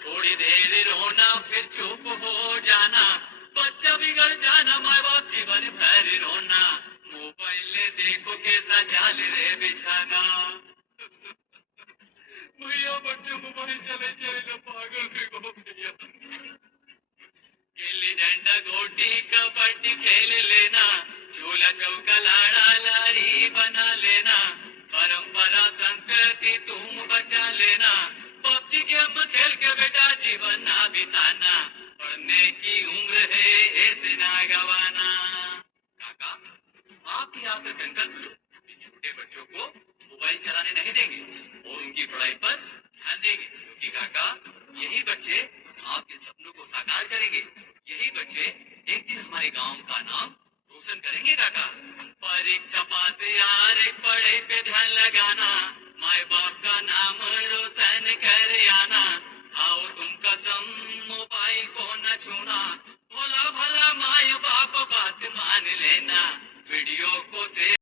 थोड़ी देर रोना फिर चुप हो जाना, बच्चा बिगड़ जाना, माँ बाप जीवन भर रोना, मोबाइल ने देखो कैसा जाल रे बिछाना। भैया बच्चे मोबाइल चले चले तो पागल भी हो भैया। गिल्ली डंडा गोटी कबड्डी खेल लेना, झूला चौका लाड़ा लारी बना लेना, परंपरा संस्कृति तुम बचा लेना, पबजी गेम खेल के बेटा जीवन ना बिताना, पढ़ने की उम्र है ऐसे ना गवाना। काका, आप ही यहाँ से संकल्प लो कि छोटे बच्चों को मोबाइल चलाने नहीं देंगे और उनकी पढ़ाई पर ध्यान देंगे, क्योंकि काका यही बच्चे आपके सपनों को साकार करेंगे, यही बच्चे एक दिन हमारे गांव का नाम रोशन करेंगे काका। परीक्षा पास यार एक पढ़े पे ध्यान लगाना, माए बाप का नाम रोशन कर आना, आओ तुम कसम मोबाइल को न छूना, भोला भला माए बाप बात मान लेना, वीडियो को से